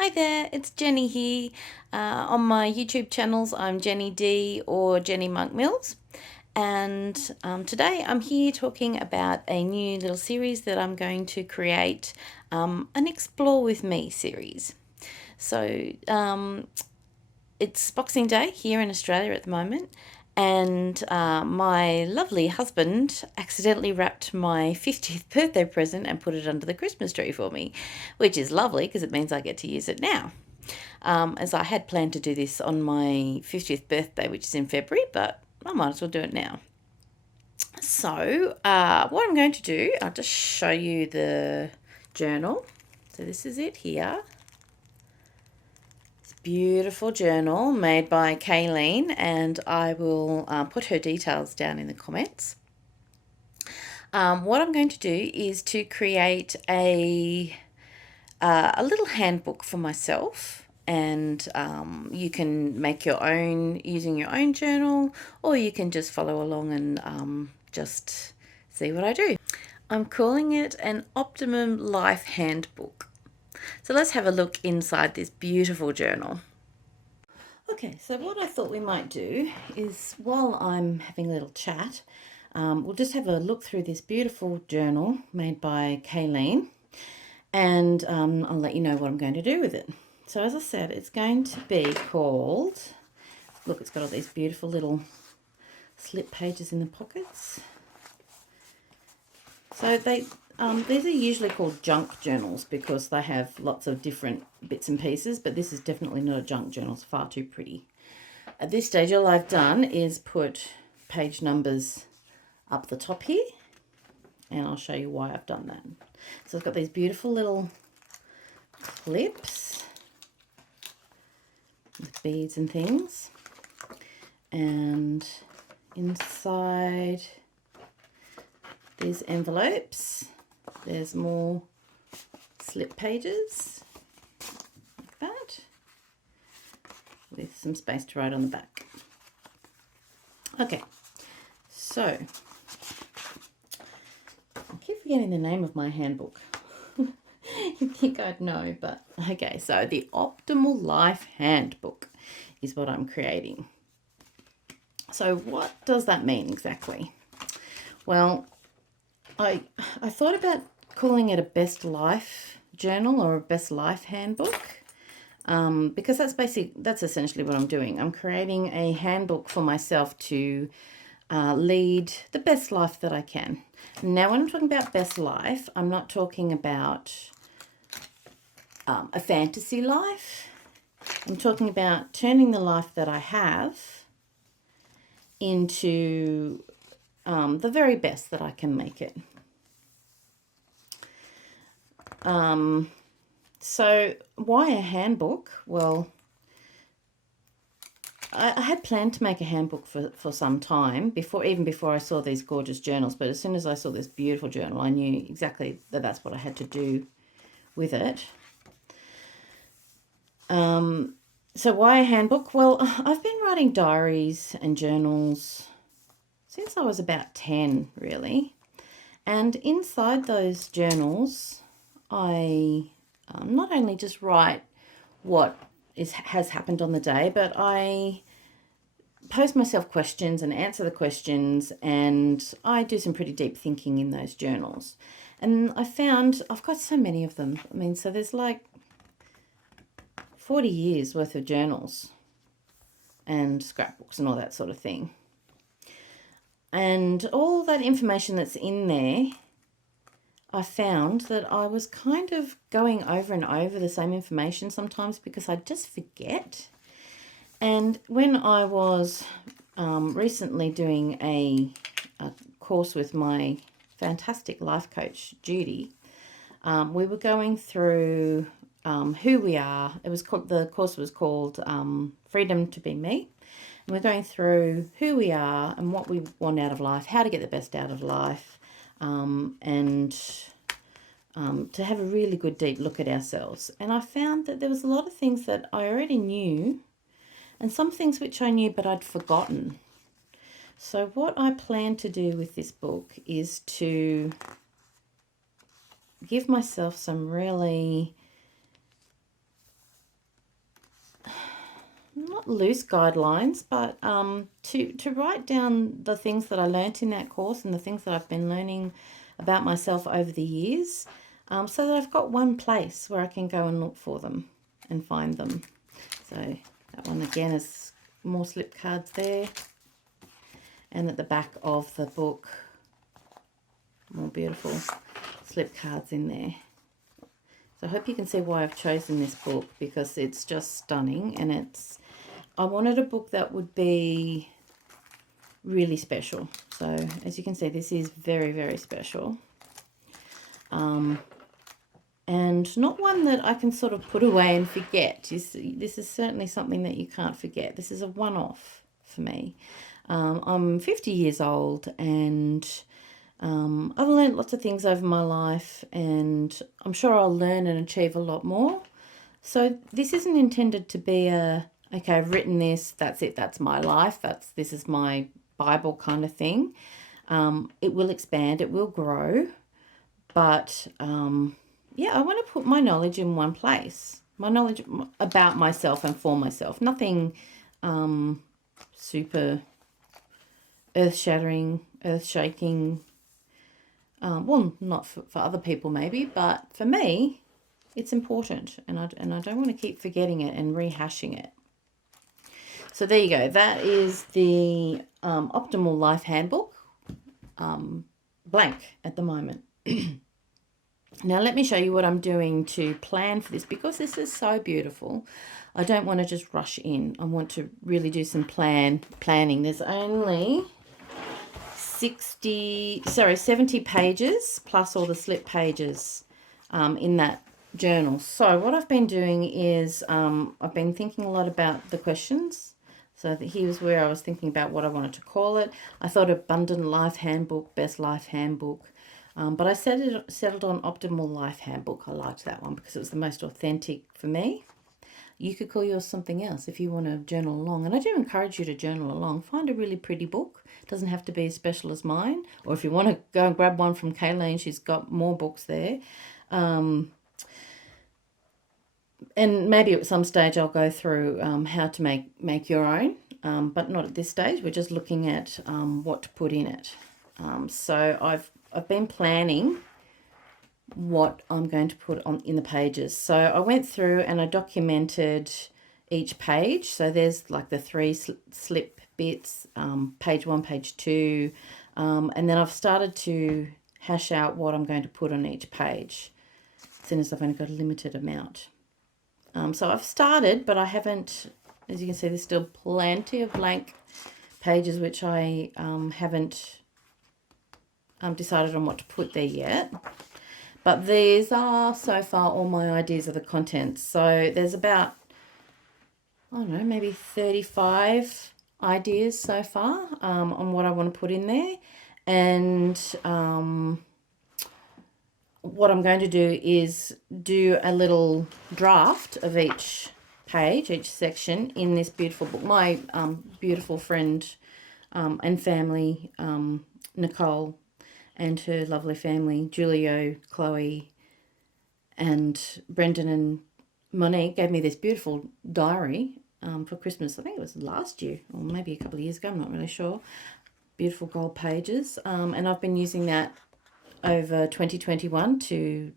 Hi there, it's Jenny here. On my YouTube channels, I'm Jenny D or Jenny Monk Mills. And today I'm here talking about a new little series that I'm going to create, an Explore With Me series. So it's Boxing Day here in Australia at the moment, and my lovely husband accidentally wrapped my 50th birthday present and put it under the Christmas tree for me, which is lovely because it means I get to use it now. As I had planned to do this on my 50th birthday, which is in February, but I might as well do it now. So, what I'm going to do, I'll just show you the journal. So, this is it here. Beautiful journal made by Kaylene, and I will put her details down in the comments. What I'm going to do is to create a little handbook for myself, and you can make your own using your own journal, or you can just follow along and just see what I do. I'm calling it an Optimum Life Handbook. So let's have a look inside this beautiful journal. Okay, so what I thought we might do is, while I'm having a little chat, we'll just have a look through this beautiful journal made by Kaylene, and I'll let you know what I'm going to do with it. So as I said, it's going to be called, look, it's got all these beautiful little slip pages in the pockets. So these are usually called junk journals because they have lots of different bits and pieces, but this is definitely not a junk journal. It's far too pretty. At this stage, all I've done is put page numbers up the top here, and I'll show you why I've done that. So I've got these beautiful little clips with beads and things, and inside these envelopes there's more slip pages like that, with some space to write on the back. Okay, so I keep forgetting the name of my handbook. You'd think I'd know, but okay, so the Optimal Life Handbook is what I'm creating. So what does that mean exactly? Well, I thought about calling it a best life journal or a best life handbook, because that's essentially what I'm doing. I'm creating a handbook for myself to lead the best life that I can. Now, when I'm talking about best life, I'm not talking about a fantasy life. I'm talking about turning the life that I have into the very best that I can make it. So why a handbook? Well, I had planned to make a handbook for some time, even before I saw these gorgeous journals. But as soon as I saw this beautiful journal, I knew exactly that that's what I had to do with it. So why a handbook? Well, I've been writing diaries and journals since I was about 10, really. And inside those journals, I not only just write what has happened on the day, but I pose myself questions and answer the questions, and I do some pretty deep thinking in those journals. And I found I've got so many of them. I mean, so there's like 40 years worth of journals and scrapbooks and all that sort of thing. And all that information that's in there, I found that I was kind of going over and over the same information sometimes because I just forget. And when I was recently doing a course with my fantastic life coach, Judy, we were going through who we are. The course was called Freedom to Be Me. And we're going through who we are and what we want out of life, how to get the best out of life, and to have a really good deep look at ourselves. And I found that there was a lot of things that I already knew, and some things which I knew but I'd forgotten. So what I plan to do with this book is to give myself some really not loose guidelines, but to write down the things that I learnt in that course and the things that I've been learning about myself over the years, so that I've got one place where I can go and look for them and find them. So that one again is more slip cards there. And at the back of the book, more beautiful slip cards in there. So I hope you can see why I've chosen this book, because it's just stunning, and I wanted a book that would be really special. So as you can see, this is very, very special. And not one that I can sort of put away and forget. This is certainly something that you can't forget. This is a one-off for me. I'm 50 years old, and I've learned lots of things over my life, and I'm sure I'll learn and achieve a lot more. So this isn't intended to be okay, I've written this, that's it, that's my life, this is my Bible kind of thing. It will expand, it will grow, but yeah, I want to put my knowledge in one place. My knowledge about myself and for myself. Nothing super earth-shattering, earth-shaking. Well, not for other people maybe, but for me, it's important. And I don't want to keep forgetting it and rehashing it. So there you go. That is the Optimal Life Handbook, blank at the moment. Now let me show you what I'm doing to plan for this, because this is so beautiful. I don't want to just rush in. I want to really do some planning. There's only 70 pages plus all the slip pages in that journal. So what I've been doing is I've been thinking a lot about the questions. So here's where I was thinking about what I wanted to call it. I thought Abundant Life Handbook, Best Life Handbook. But I settled on Optimal Life Handbook. I liked that one because it was the most authentic for me. You could call yours something else if you want to journal along. And I do encourage you to journal along. Find a really pretty book. It doesn't have to be as special as mine. Or if you want to go and grab one from Kaylene, she's got more books there. And maybe at some stage I'll go through how to make your own. But not at this stage. We're just looking at what to put in it. So I've been planning what I'm going to put on in the pages. So I went through and I documented each page. So there's like the 3 slip bits, page 1, page 2, and then I've started to hash out what I'm going to put on each page, seeing as I've only got a limited amount. So I've started, but I haven't, as you can see, there's still plenty of blank pages which I haven't decided on what to put there yet. But these are so far all my ideas of the contents. So there's about, I don't know, maybe 35 ideas so far on what I want to put in there. And what I'm going to do is do a little draft of each page, each section in this beautiful book. My beautiful friend and family, Nicole, and her lovely family, Julio, Chloe, and Brendan and Monique, gave me this beautiful diary for Christmas. I think it was last year or maybe a couple of years ago, I'm not really sure. Beautiful gold pages. And I've been using that over 2021 to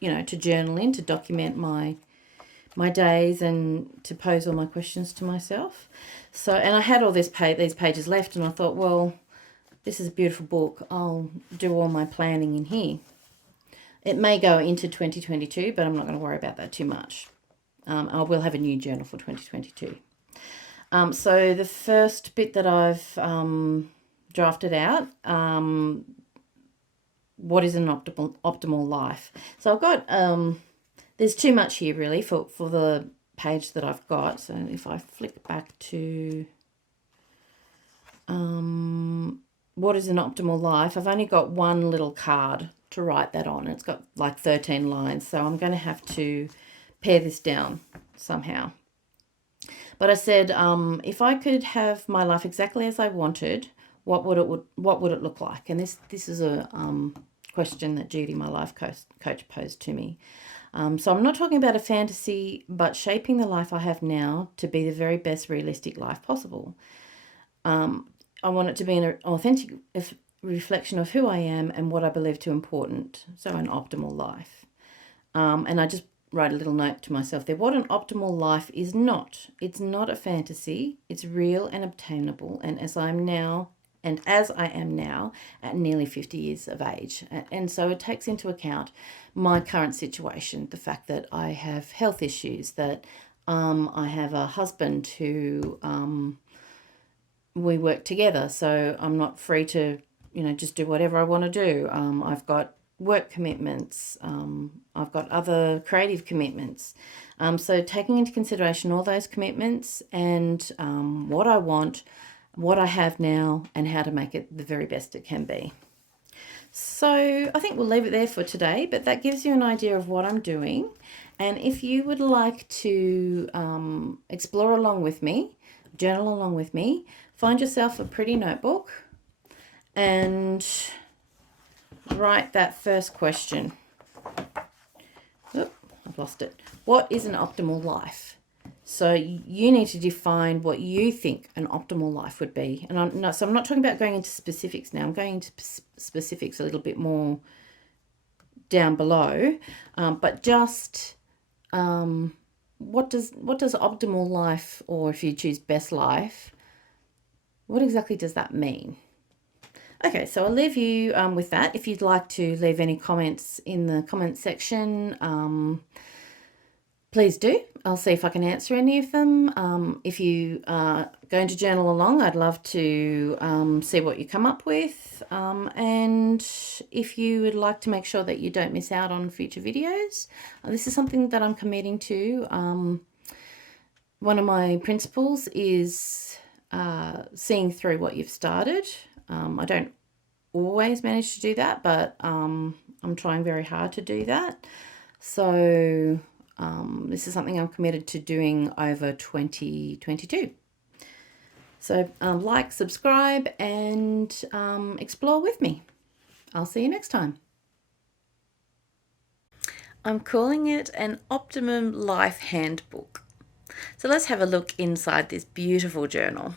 journal in, to document my days and to pose all my questions to myself. So, and I had all these pages left, and I thought, well, this is a beautiful book. I'll do all my planning in here. It may go into 2022, but I'm not going to worry about that too much. I will have a new journal for 2022. So the first bit that I've drafted out, what is an optimal life? So I've got, there's too much here really for the page that I've got. So if I flick back to what is an optimal life, I've only got one little card to write that on. It's got like 13 lines, so I'm going to have to pare this down somehow. But I said, if I could have my life exactly as I wanted, what would it look like? And this is a question that Judy, my life coach, posed to me. So I'm not talking about a fantasy, but shaping the life I have now to be the very best realistic life possible. I want it to be an authentic reflection of who I am and what I believe to important. So an optimal life. And I just wrote a little note to myself there. What an optimal life is not. It's not a fantasy. It's real and obtainable. And as I am now at nearly 50 years of age. And so it takes into account my current situation, the fact that I have health issues, that I have a husband who we work together, so I'm not free to, just do whatever I want to do. I've got work commitments. I've got other creative commitments. So taking into consideration all those commitments and what I want, what I have now, and how to make it the very best it can be. So I think we'll leave it there for today, but that gives you an idea of what I'm doing. And if you would like to explore along with me, journal along with me, find yourself a pretty notebook and write that first question. Oop, I've lost it. What is an optimal life? So you need to define what you think an optimal life would be. And I'm not talking about going into specifics now. I'm going into specifics a little bit more down below. But just what does optimal life, or if you choose best life, what exactly does that mean? Okay, so I'll leave you with that. If you'd like to leave any comments in the comment section, please do. I'll see if I can answer any of them. If you are going to journal along, I'd love to see what you come up with. And if you would like to make sure that you don't miss out on future videos, this is something that I'm committing to. One of my principles is seeing through what you've started. I don't always manage to do that, but I'm trying very hard to do that. So this is something I'm committed to doing over 2022. So like, subscribe, and explore with me. I'll see you next time. I'm calling it an Optimum Life Handbook. So let's have a look inside this beautiful journal.